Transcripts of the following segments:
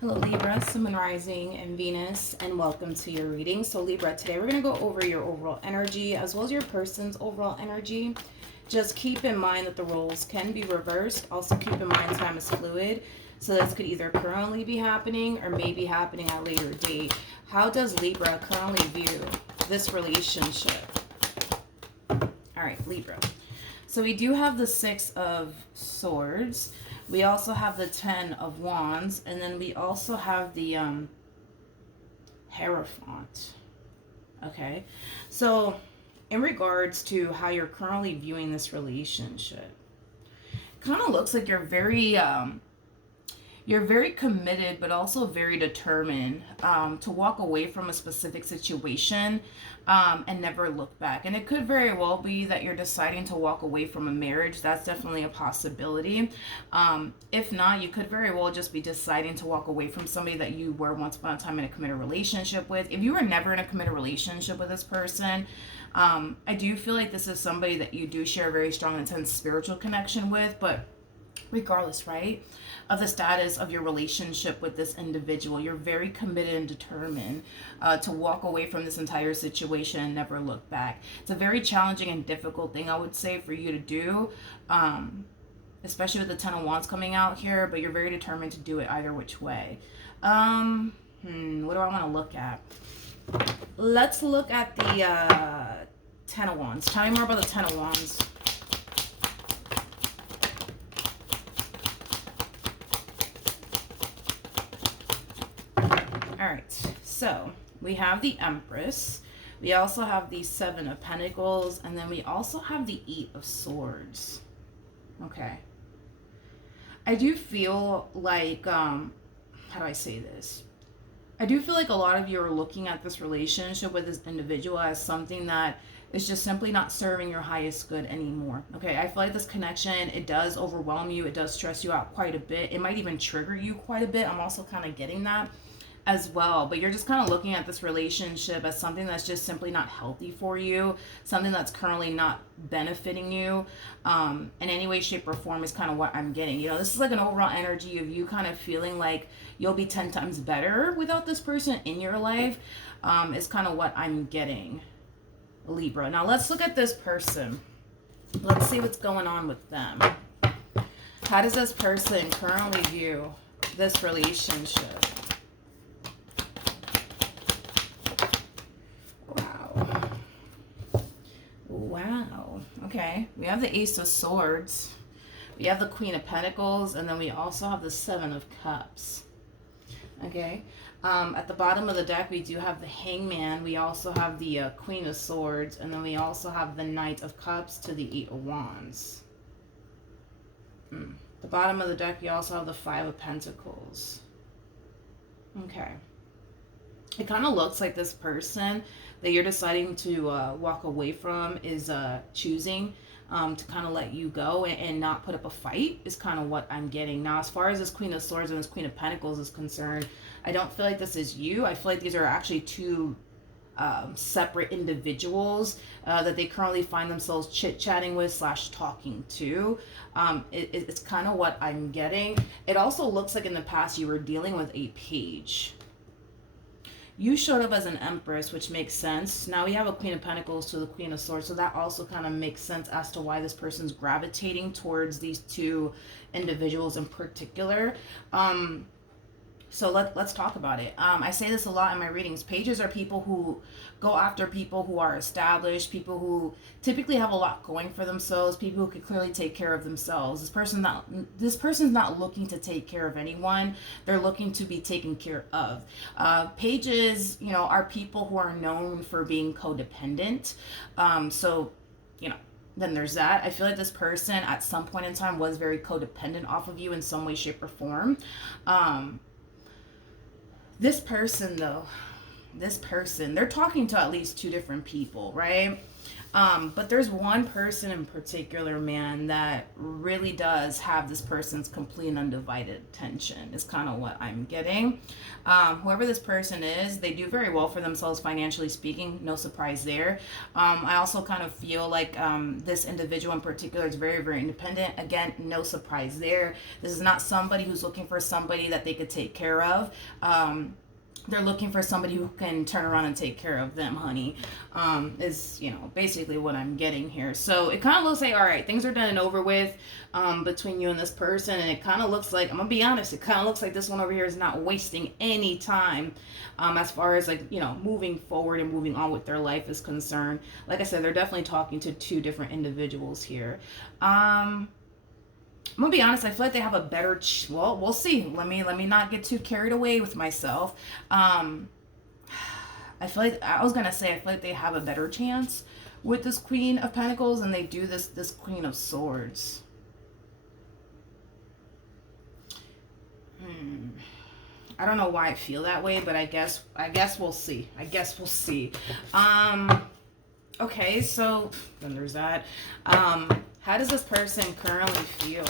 Hello Libra, Sun, Moon, Rising, and Venus, and welcome to your reading. So Libra, today we're going to go over your overall energy as well as your person's overall energy. Just keep in mind that the roles can be reversed. Also keep in mind time is fluid. So this could either currently be happening or may be happening at a later date. How does Libra currently view this relationship? Alright, Libra. So we do have the Six of Swords. We also have the Ten of Wands. And then we also have the Hierophant. Okay. So in regards to how you're currently viewing this relationship, kind of looks like you're very committed, but also very determined to walk away from a specific situation and never look back. And it could very well be that you're deciding to walk away from a marriage. That's definitely a possibility. If not, you could very well just be deciding to walk away from somebody that you were once upon a time in a committed relationship with. If you were never in a committed relationship with this person, I do feel like this is somebody that you do share a very strong, intense spiritual connection with, but regardless, right, of the status of your relationship with this individual, you're very committed and determined to walk away from this entire situation and never look back. It's a very challenging and difficult thing, I would say, for you to do, especially with the Ten of Wands coming out here, but you're very determined to do it either which way. What do I want to look at? Let's look at the Ten of Wands. Tell me more about the Ten of Wands. Alright, so we have the Empress, we also have the Seven of Pentacles, and then we also have the Eight of Swords. Okay. I do feel like, how do I say this? I do feel like a lot of you are looking at this relationship with this individual as something that is just simply not serving your highest good anymore. Okay, I feel like this connection, it does overwhelm you, it does stress you out quite a bit, it might even trigger you quite a bit. I'm also kind of getting that as well, but you're just kind of looking at this relationship as something that's just simply not healthy for you, something that's currently not benefiting you in any way, shape, or form is kind of what I'm getting. You know, this is like an overall energy of you kind of feeling like you'll be 10 times better without this person in your life, is kind of what I'm getting, Libra. Now let's look at this person. Let's see what's going on with them. How does this person currently view this relationship? Wow. Okay. We have the Ace of Swords. We have the Queen of Pentacles. And then we also have the Seven of Cups. Okay. At the bottom of the deck, we do have the Hangman. We also have the Queen of Swords. And then we also have the Knight of Cups to the Eight of Wands. The bottom of the deck, we also have the Five of Pentacles. Okay. It kind of looks like this person that you're deciding to walk away from is choosing to kind of let you go and not put up a fight is kind of what I'm getting. Now, as far as this Queen of Swords and this Queen of Pentacles is concerned, I don't feel like this is you. I feel like these are actually two separate individuals that they currently find themselves chit-chatting with / talking to. It's kind of what I'm getting. It also looks like in the past you were dealing with a page. You showed up as an Empress, which makes sense. Now we have a Queen of Pentacles to the Queen of Swords, so that also kind of makes sense as to why this person's gravitating towards these two individuals in particular. So let's talk about it. I say this a lot in my readings. Pages are people who go after people who are established, people who typically have a lot going for themselves, people who can clearly take care of themselves. This person's not looking to take care of anyone. They're looking to be taken care of. Pages, you know, are people who are known for being codependent. So, you know, then there's that. I feel like this person at some point in time was very codependent off of you in some way, shape, or form. This person, though, they're talking to at least two different people, right? But there's one person in particular, man, that really does have this person's complete and undivided attention, is kind of what I'm getting. Whoever this person is, they do very well for themselves financially speaking. No surprise there. I also kind of feel like this individual in particular is very, very independent. Again, no surprise there. This is not somebody who's looking for somebody that they could take care of. They're looking for somebody who can turn around and take care of them, honey, is, basically what I'm getting here. So it kind of looks like, all right, things are done and over with between you and this person. And it kind of looks like, I'm going to be honest, it kind of looks like this one over here is not wasting any time as far as moving forward and moving on with their life is concerned. Like I said, they're definitely talking to two different individuals here. I'm gonna be honest. I feel like they have a better. Well, we'll see. Let me not get too carried away with myself. I feel like I was gonna say I feel like they have a better chance with this Queen of Pentacles than they do this Queen of Swords. I don't know why I feel that way, but I guess we'll see. Okay, so then there's that. How does this person currently feel?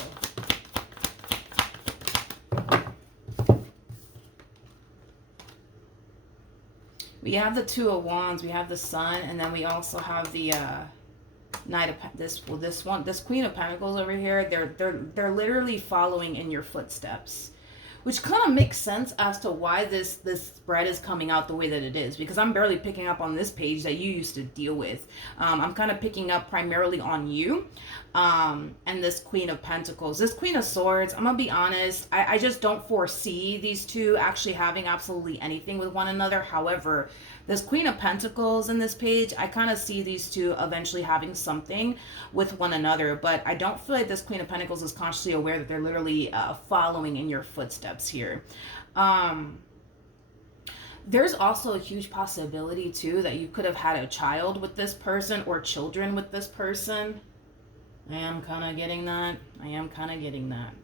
We have the Two of Wands, we have the Sun, and then we also have the Knight of this Queen of Pentacles over here. They're literally following in your footsteps, which kind of makes sense as to why this spread is coming out the way that it is, because I'm barely picking up on this page that you used to deal with. I'm kind of picking up primarily on you and this Queen of Pentacles. This Queen of Swords, I'm gonna be honest, I just don't foresee these two actually having absolutely anything with one another. However, this Queen of Pentacles in this page, I kind of see these two eventually having something with one another, but I don't feel like this Queen of Pentacles is consciously aware that they're literally following in your footsteps here. There's also a huge possibility too that you could have had a child with this person or children with this person. I am kind of getting that,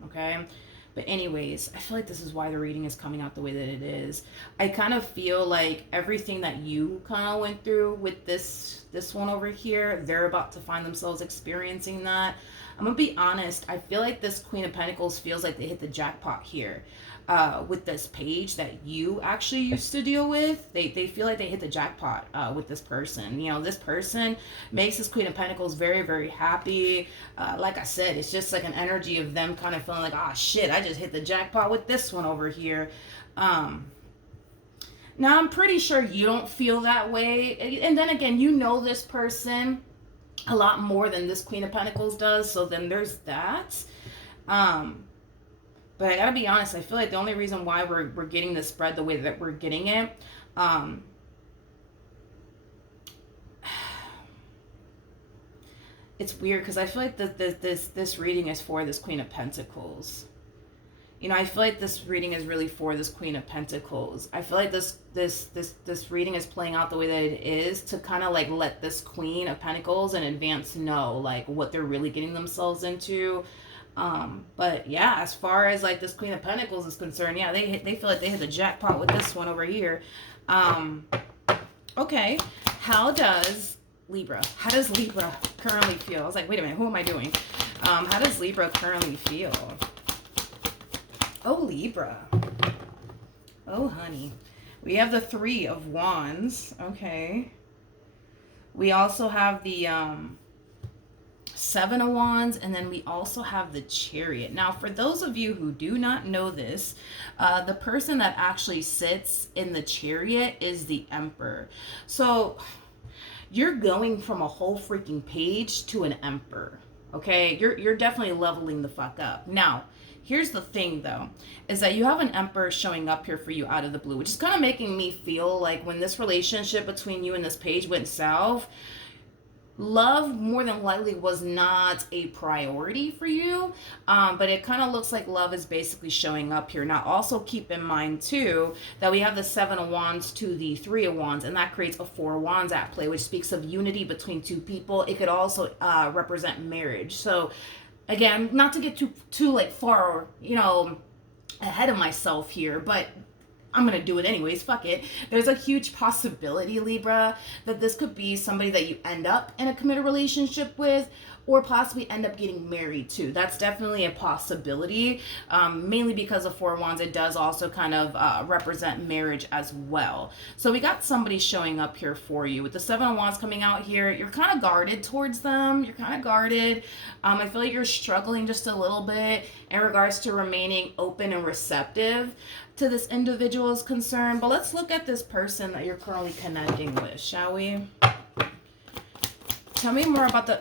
okay? But anyways, I feel like this is why the reading is coming out the way that it is. I kind of feel like everything that you kind of went through with this one over here, they're about to find themselves experiencing that. I'm going to be honest. I feel like this Queen of Pentacles feels like they hit the jackpot here. With this page that you actually used to deal with, they feel like they hit the jackpot with this person. This person makes this Queen of Pentacles very, very happy. Like I said, it's just like an energy of them kind of feeling like, oh shit, I just hit the jackpot with this one over here. Now I'm pretty sure you don't feel that way. And then again, this person a lot more than this Queen of Pentacles does. So then there's that. But I gotta be honest, I feel like the only reason why we're getting this spread the way that we're getting it, it's weird because I feel like this reading is for this Queen of Pentacles. I feel like this reading is really for this Queen of Pentacles. I feel like this reading is playing out the way that it is to kind of like let this Queen of Pentacles in advance know like what they're really getting themselves into. But yeah, as far as like this Queen of Pentacles is concerned, yeah, they feel like they hit the jackpot with this one over here. Okay, how does Libra currently feel? I was like, wait a minute, who am I doing? How does Libra currently feel? Oh, Libra. Oh, honey. We have the Three of Wands. Okay. We also have the Seven of Wands, and then we also have the Chariot. Now, for those of you who do not know this, the person that actually sits in the Chariot is the Emperor. So you're going from a whole freaking page to an Emperor. Okay, you're definitely leveling the fuck up. Now, here's the thing though, is that you have an Emperor showing up here for you out of the blue, which is kind of making me feel like when this relationship between you and this page went south, love more than likely was not a priority for you, but it kind of looks like love is basically showing up here. Now also keep in mind too that we have the Seven of Wands to the Three of Wands, and that creates a Four of Wands at play, which speaks of unity between two people. It could also represent marriage. So again, not to get too like far ahead of myself here, but I'm going to do it anyways. Fuck it. There's a huge possibility, Libra, that this could be somebody that you end up in a committed relationship with, or possibly end up getting married to. That's definitely a possibility, mainly because of Four of Wands. It does also kind of represent marriage as well. So we got somebody showing up here for you. With the Seven of Wands coming out here, you're kind of guarded towards them. You're kind of guarded. I feel like you're struggling just a little bit in regards to remaining open and receptive to this individual's concern. But let's look at this person that you're currently connecting with, shall we? Tell me more about the...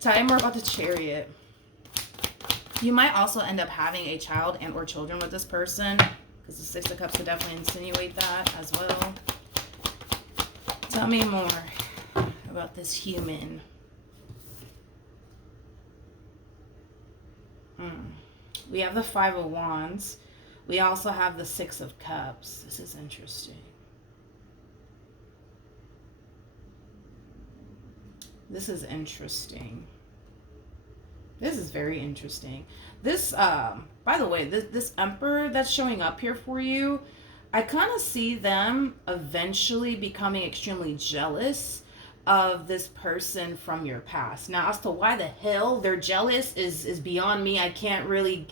Tell me more about the Chariot. You might also end up having a child and or children with this person, because the Six of Cups could definitely insinuate that as well. Tell me more about this human. We have the Five of Wands. We also have the Six of Cups. This is interesting. This is interesting. This is very interesting. This, by the way, this Emperor that's showing up here for you, I kind of see them eventually becoming extremely jealous of this person from your past. Now, as to why the hell they're jealous is beyond me. I can't really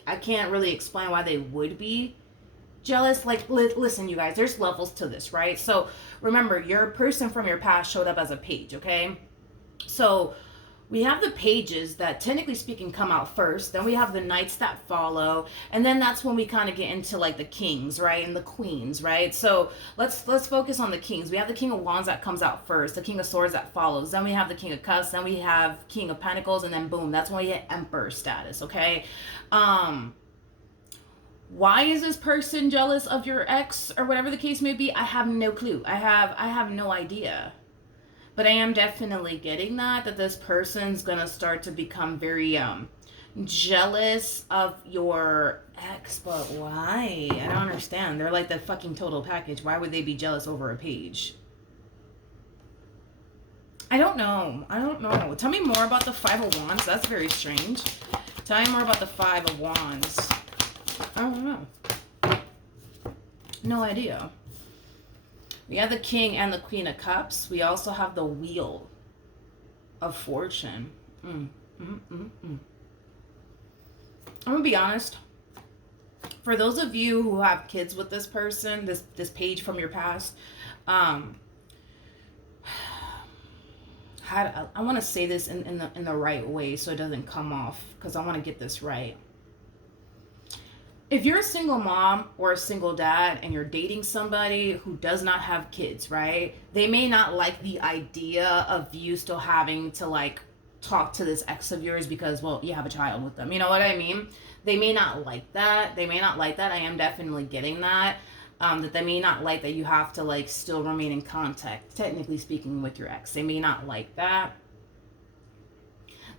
explain why they would be jealous. Like, listen, you guys, there's levels to this, right? So remember, your person from your past showed up as a page, okay? So we have the pages that, technically speaking, come out first. Then we have the knights that follow. And then that's when we kind of get into like the kings, right? And the queens, right? So let's focus on the kings. We have the King of Wands that comes out first. The King of Swords that follows. Then we have the King of Cups. Then we have King of Pentacles. And then boom, that's when we hit Emperor status, okay? Why is this person jealous of your ex or whatever the case may be? I have no clue. I have no idea. But I am definitely getting that this person's going to start to become very jealous of your ex. But why? I don't understand. They're like the fucking total package. Why would they be jealous over a page? I don't know. Tell me more about the Five of Wands. That's very strange. Tell me more about the Five of Wands. I don't know. No idea. We have the King and the Queen of Cups. We also have the Wheel of Fortune. I'm going to be honest. For those of you who have kids with this person, this page from your past, I want to say this in the right way so it doesn't come off, because I want to get this right. If you're a single mom or a single dad and you're dating somebody who does not have kids, right? They may not like the idea of you still having to like talk to this ex of yours because, well, you have a child with them. You know what I mean? They may not like that. I am definitely getting that. That they may not like that you have to like still remain in contact, technically speaking, with your ex. They may not like that.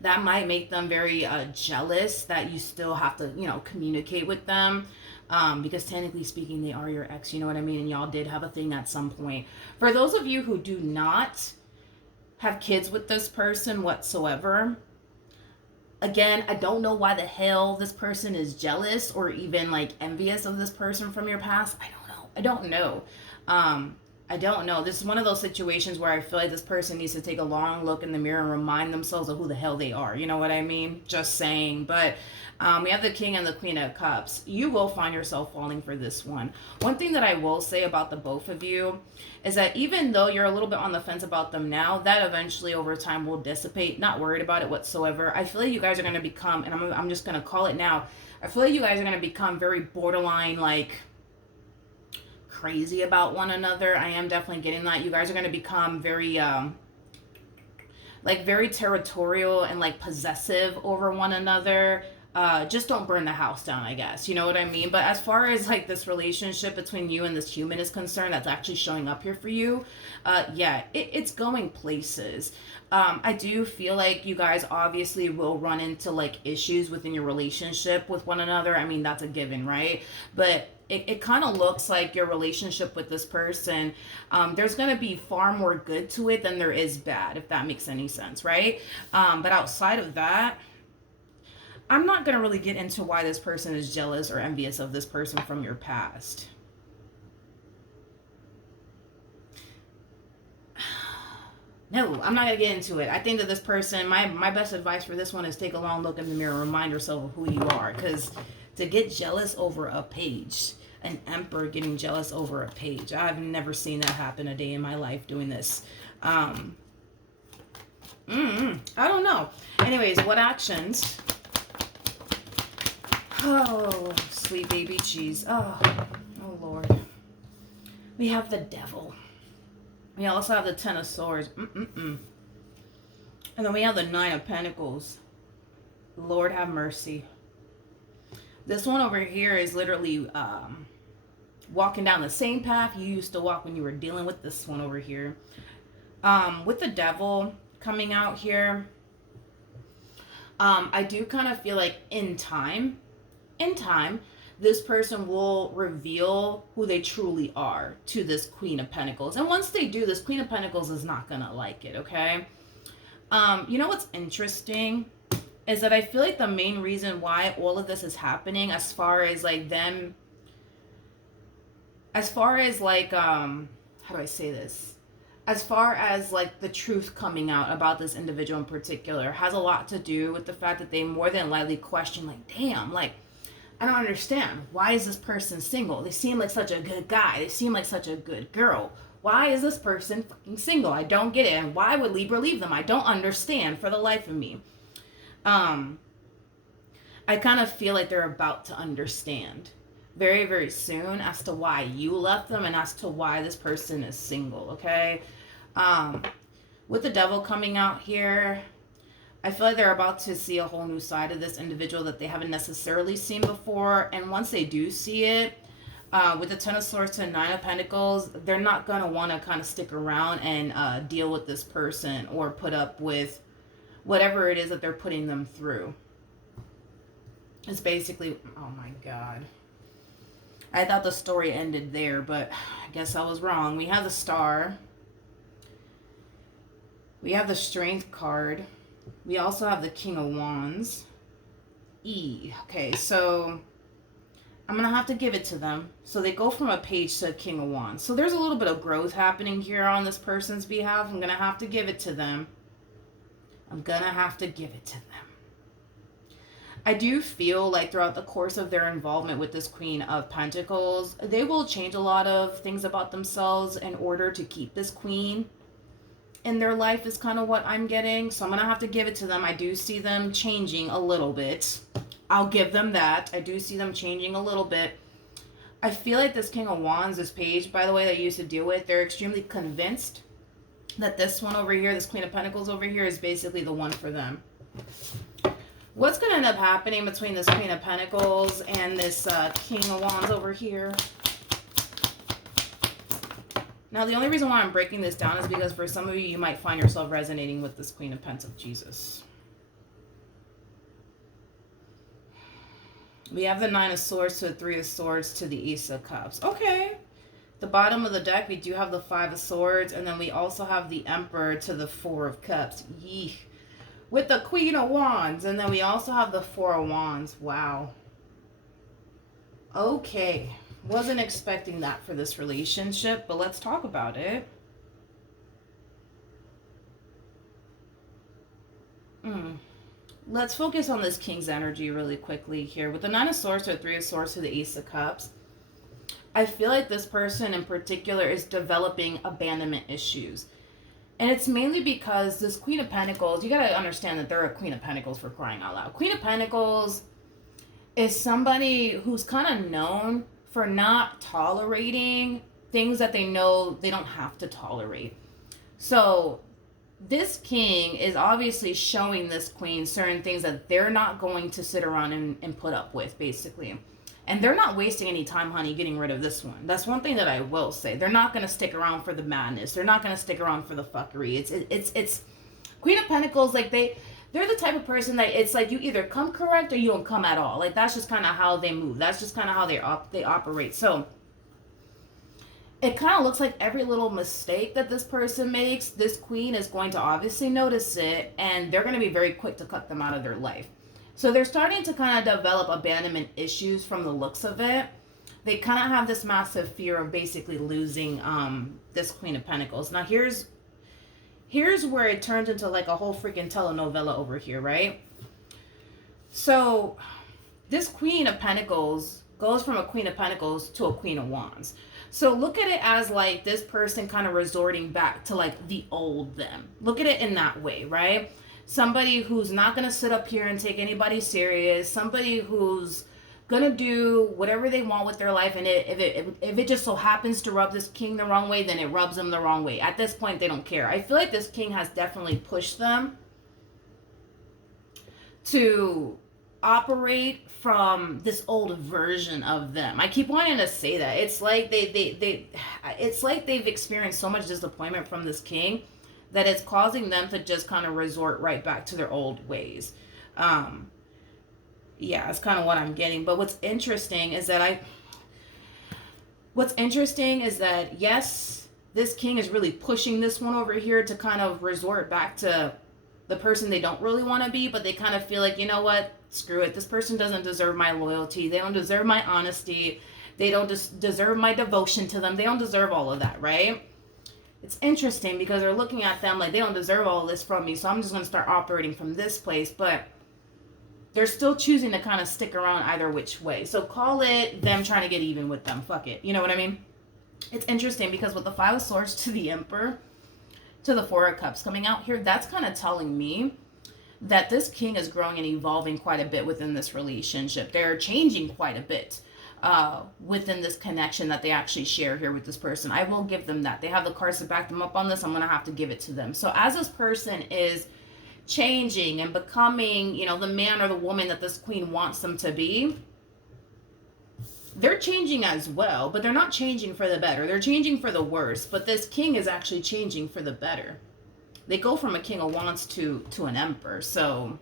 That might make them very jealous that you still have to, communicate with them. Because technically speaking, they are your ex, you know what I mean? And y'all did have a thing at some point. For those of you who do not have kids with this person whatsoever, again, I don't know why the hell this person is jealous or even like envious of this person from your past. I don't know. I don't know. This is one of those situations where I feel like this person needs to take a long look in the mirror and remind themselves of who the hell they are. You know what I mean? Just saying. But we have the King and the Queen of Cups. You will find yourself falling for this one. One thing that I will say about the both of you is that even though you're a little bit on the fence about them now, that eventually over time will dissipate. Not worried about it whatsoever. I feel like you guys are going to become, and I'm just going to call it now, I feel like you guys are going to become very borderline, like, crazy about one another. I am definitely getting that. You guys are going to become very very territorial and like possessive over one another. Just don't burn the house down, I guess. You know what I mean? But as far as like this relationship between you and this human is concerned that's actually showing up here for you, it's going places. I do feel like you guys obviously will run into like issues within your relationship with one another. I mean, that's a given, right? But it kind of looks like your relationship with this person, there's going to be far more good to it than there is bad, if that makes any sense, right? But outside of that, I'm not going to really get into why this person is jealous or envious of this person from your past. No, I'm not going to get into it. I think that this person, my best advice for this one is take a long look in the mirror and remind yourself of who you are. Because to get jealous over a page, an emperor getting jealous over a page, I've never seen that happen a day in my life doing this. I don't know. Anyways, what actions? Oh, sweet baby cheese. Oh Lord. We have the devil. We also have the Ten of Swords. And then we have the Nine of Pentacles. Lord have mercy. This one over here is literally walking down the same path you used to walk when you were dealing with this one over here. With the devil coming out here, I do kind of feel like in time, this person will reveal who they truly are to this Queen of Pentacles. And once they do, this Queen of Pentacles is not going to like it, okay? You know what's interesting is that I feel like the main reason why all of this is happening, as far as like them, as far as like, how do I say this? As far as like the truth coming out about this individual in particular, has a lot to do with the fact that they more than likely question, like, damn, like, I don't understand. Why is this person single? They seem like such a good guy. They seem like such a good girl. Why is this person fucking single? I don't get it. And why would Libra leave them? I don't understand for the life of me. I kind of feel like they're about to understand very, very soon as to why you left them and as to why this person is single, okay? With the devil coming out here, I feel like they're about to see a whole new side of this individual that they haven't necessarily seen before. And once they do see it, with the Ten of Swords to Nine of Pentacles, they're not going to want to kind of stick around and deal with this person or put up with whatever it is that they're putting them through. It's basically, oh my God. I thought the story ended there, but I guess I was wrong. We have the Star. We have the Strength card. We also have the King of Wands. Okay, so I'm going to have to give it to them. So they go from a page to a King of Wands. So there's a little bit of growth happening here on this person's behalf. I'm going to have to give it to them. I do feel like throughout the course of their involvement with this Queen of Pentacles, they will change a lot of things about themselves in order to keep this queen in their life is kind of what I'm getting. So I'm going to have to give it to them. I do see them changing a little bit. I'll give them that. I do see them changing a little bit. I feel like this King of Wands, this page, by the way, that you used to deal with, they're extremely convinced that this one over here, this Queen of Pentacles over here, is basically the one for them. What's going to end up happening between this Queen of Pentacles and this King of Wands over here? Now, the only reason why I'm breaking this down is because for some of you, you might find yourself resonating with this Queen of Pentacles. Jesus. We have the Nine of Swords to the Three of Swords to the Ace of Cups. Okay. The bottom of the deck, we do have the Five of Swords, and then we also have the Emperor to the Four of Cups. Yeesh. With the Queen of Wands, and then we also have the Four of Wands. Wow. Okay. Wasn't expecting that for this relationship, but let's talk about it. Let's focus on this King's energy really quickly here. With the Nine of Swords to the Three of Swords to the Ace of Cups, I feel like this person in particular is developing abandonment issues. And it's mainly because this Queen of Pentacles, you got to understand that they're a Queen of Pentacles, for crying out loud. Queen of Pentacles is somebody who's kind of known for not tolerating things that they know they don't have to tolerate. So this king is obviously showing this queen certain things that they're not going to sit around and put up with, basically. And they're not wasting any time, honey, getting rid of this one. That's one thing that I will say. They're not going to stick around for the madness. They're not going to stick around for the fuckery. It's Queen of Pentacles, like they're the type of person that it's like you either come correct or you don't come at all. Like that's just kind of how they move. That's just kind of how they operate. So it kind of looks like every little mistake that this person makes, this queen is going to obviously notice it, and they're going to be very quick to cut them out of their life. So they're starting to kind of develop abandonment issues from the looks of it. They kind of have this massive fear of basically losing this Queen of Pentacles. Now here's where it turns into like a whole freaking telenovela over here, right? So this Queen of Pentacles goes from a Queen of Pentacles to a Queen of Wands. So look at it as like this person kind of resorting back to like the old them. Look at it in that way, right? Somebody who's not going to sit up here and take anybody serious. Somebody who's going to do whatever they want with their life. And if it just so happens to rub this king the wrong way, then it rubs them the wrong way. At this point, they don't care. I feel like this king has definitely pushed them to operate from this old version of them. I keep wanting to say that. It's like it's like they've experienced so much disappointment from this king that it's causing them to just kind of resort right back to their old ways. Yeah, it's kind of what I'm getting. But what's interesting is that yes, this king is really pushing this one over here to kind of resort back to the person they don't really want to be, but they kind of feel like, you know what, screw it, this person doesn't deserve my loyalty, they don't deserve my honesty, they don't deserve my devotion to them, they don't deserve all of that, right? It's interesting because they're looking at them like they don't deserve all of this from me, so I'm just going to start operating from this place, but they're still choosing to kind of stick around either which way. So call it them trying to get even with them, fuck it, you know what I mean? It's interesting because with the Five of Swords to the Emperor, to the Four of Cups coming out here, that's kind of telling me that this king is growing and evolving quite a bit within this relationship. They're changing quite a bit within this connection that they actually share here with this person. I will give them that. They have the cards to back them up on this. I'm going to have to give it to them. So as this person is changing and becoming, you know, the man or the woman that this queen wants them to be, they're changing as well, but they're not changing for the better. They're changing for the worse, but this king is actually changing for the better. They go from a king of wands to an emperor. So,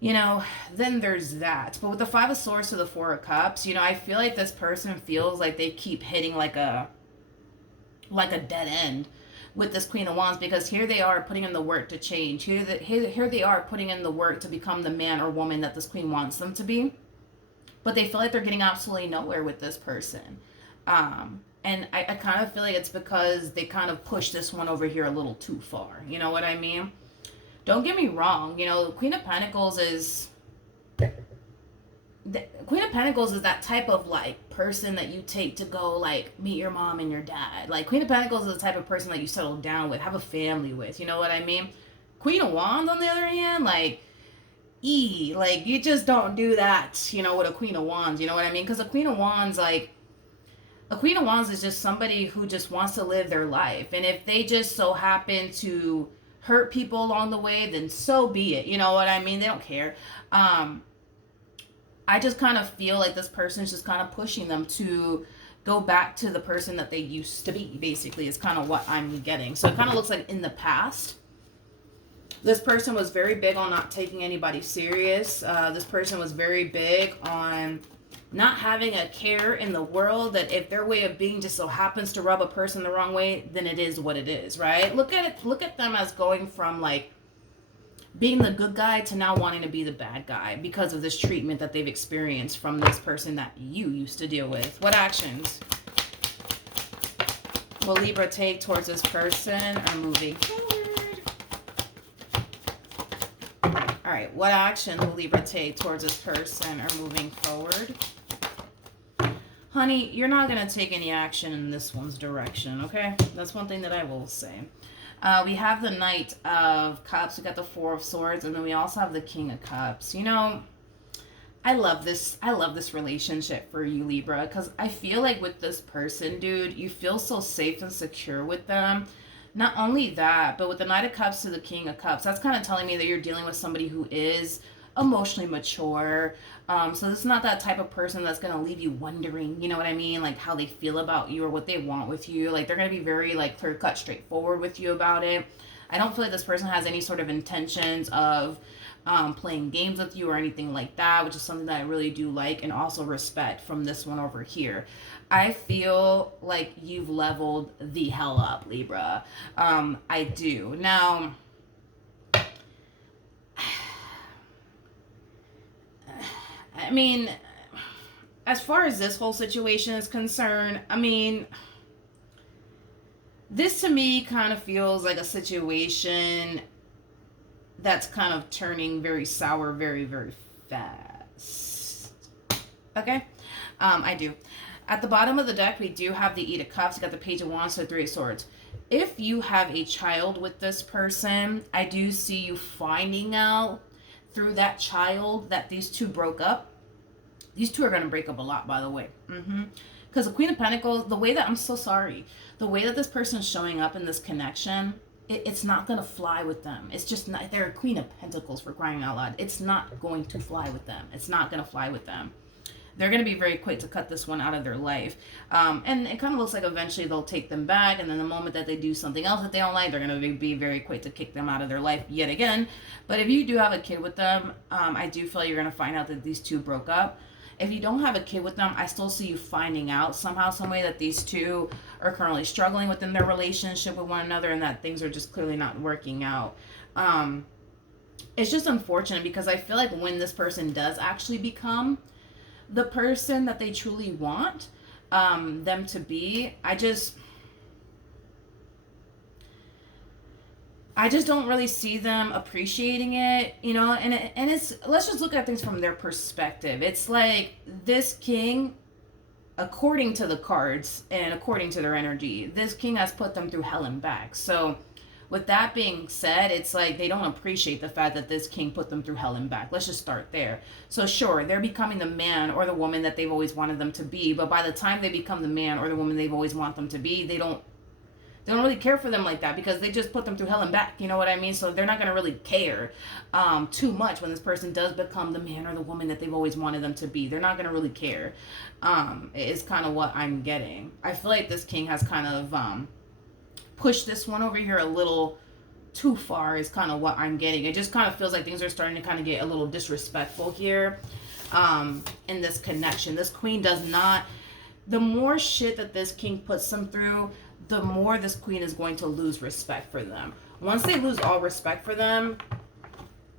you know, then there's that. But with the Five of Swords to the Four of Cups, you know, I feel like this person feels like they keep hitting like a dead end with this Queen of Wands, because here they are putting in the work to change. Here they are putting in the work to become the man or woman that this queen wants them to be. But they feel like they're getting absolutely nowhere with this person. And I kind of feel like it's because they kind of push this one over here a little too far. You know what I mean? Don't get me wrong. You know, Queen of Pentacles is... Queen of Pentacles is that type of, like, person that you take to go, like, meet your mom and your dad. Like, Queen of Pentacles is the type of person that you settle down with, have a family with. You know what I mean? Queen of Wands, on the other hand, like... like, you just don't do that, you know, with a Queen of Wands, you know what I mean? Because a Queen of Wands, like, a Queen of Wands is just somebody who just wants to live their life. And if they just so happen to hurt people along the way, then so be it, you know what I mean? They don't care. I just kind of feel like this person's just kind of pushing them to go back to the person that they used to be, basically, is kind of what I'm getting. So it kind of looks like in the past, this person was very big on not taking anybody serious. This person was very big on not having a care in the world, that if their way of being just so happens to rub a person the wrong way, then it is what it is, right? Look at them as going from, like, being the good guy to now wanting to be the bad guy because of this treatment that they've experienced from this person that you used to deal with. What actions will Libra take towards this person or moving forward? All right, what action will Libra take towards this person or moving forward? Honey, you're not going to take any action in this one's direction, okay? That's one thing that I will say. We have the Knight of Cups, we got the Four of Swords, and then we also have the King of Cups. You know, I love this relationship for you, Libra, because I feel like with this person, dude, you feel so safe and secure with them. Not only that, but with the Knight of Cups to the King of Cups, that's kind of telling me that you're dealing with somebody who is emotionally mature. So this is not that type of person that's going to leave you wondering, you know what I mean? Like how they feel about you or what they want with you. Like they're going to be very like clear cut, straightforward with you about it. I don't feel like this person has any sort of intentions of playing games with you or anything like that, which is something that I really do like and also respect from this one over here. I feel like you've leveled the hell up, Libra. I do. Now, I mean, as far as this whole situation is concerned, I mean, this to me kind of feels like a situation that's kind of turning very sour very, very fast. Okay? I do. At the bottom of the deck, we do have the Eight of Cups. You got the Page of Wands, so Three of Swords. If you have a child with this person, I do see you finding out through that child that these two broke up. These two are going to break up a lot, by the way. Because the Queen of Pentacles, the way that, I'm so sorry, the way that this person is showing up in this connection, it's not going to fly with them. It's just not, they're a Queen of Pentacles, for crying out loud. It's not going to fly with them. It's not going to fly with them. They're going to be very quick to cut this one out of their life. And it kind of looks like eventually they'll take them back. And then the moment that they do something else that they don't like, they're going to be very quick to kick them out of their life yet again. But if you do have a kid with them, I do feel you're going to find out that these two broke up. If you don't have a kid with them, I still see you finding out somehow, some way that these two are currently struggling within their relationship with one another and that things are just clearly not working out. It's just unfortunate because I feel like when this person does actually become the person that they truly want them to be, I just don't really see them appreciating it, you know, and it's, let's just look at things from their perspective. It's like this king, according to the cards and according to their energy, this king has put them through hell and back. So with that being said, it's like they don't appreciate the fact that this king put them through hell and back. Let's just start there. So sure, they're becoming the man or the woman that they've always wanted them to be, but by the time they become the man or the woman they've always want them to be, they don't really care for them like that because they just put them through hell and back. You know what I mean? So they're not going to really care too much when this person does become the man or the woman that they've always wanted them to be. They're not going to really care. Is kind of what I'm getting. I feel like this king has kind of pushed this one over here a little too far is kind of what I'm getting. It just kind of feels like things are starting to kind of get a little disrespectful here in this connection. This queen does not, the more shit that this king puts them through, the more this queen is going to lose respect for them. Once they lose all respect for them,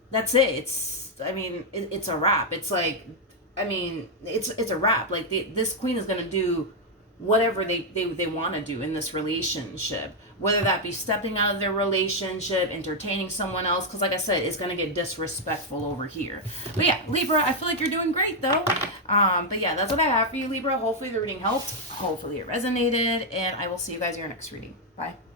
that's it. It's, I mean, it's a wrap. It's like, I mean, it's a wrap. Like this queen is going to do whatever they want to do in this relationship, whether that be stepping out of their relationship, entertaining someone else, because like I said, it's going to get disrespectful over here. But yeah, Libra, I feel like you're doing great though. But yeah, that's what I have for you, Libra. Hopefully the reading helped, hopefully it resonated, and I will see you guys in your next reading. Bye.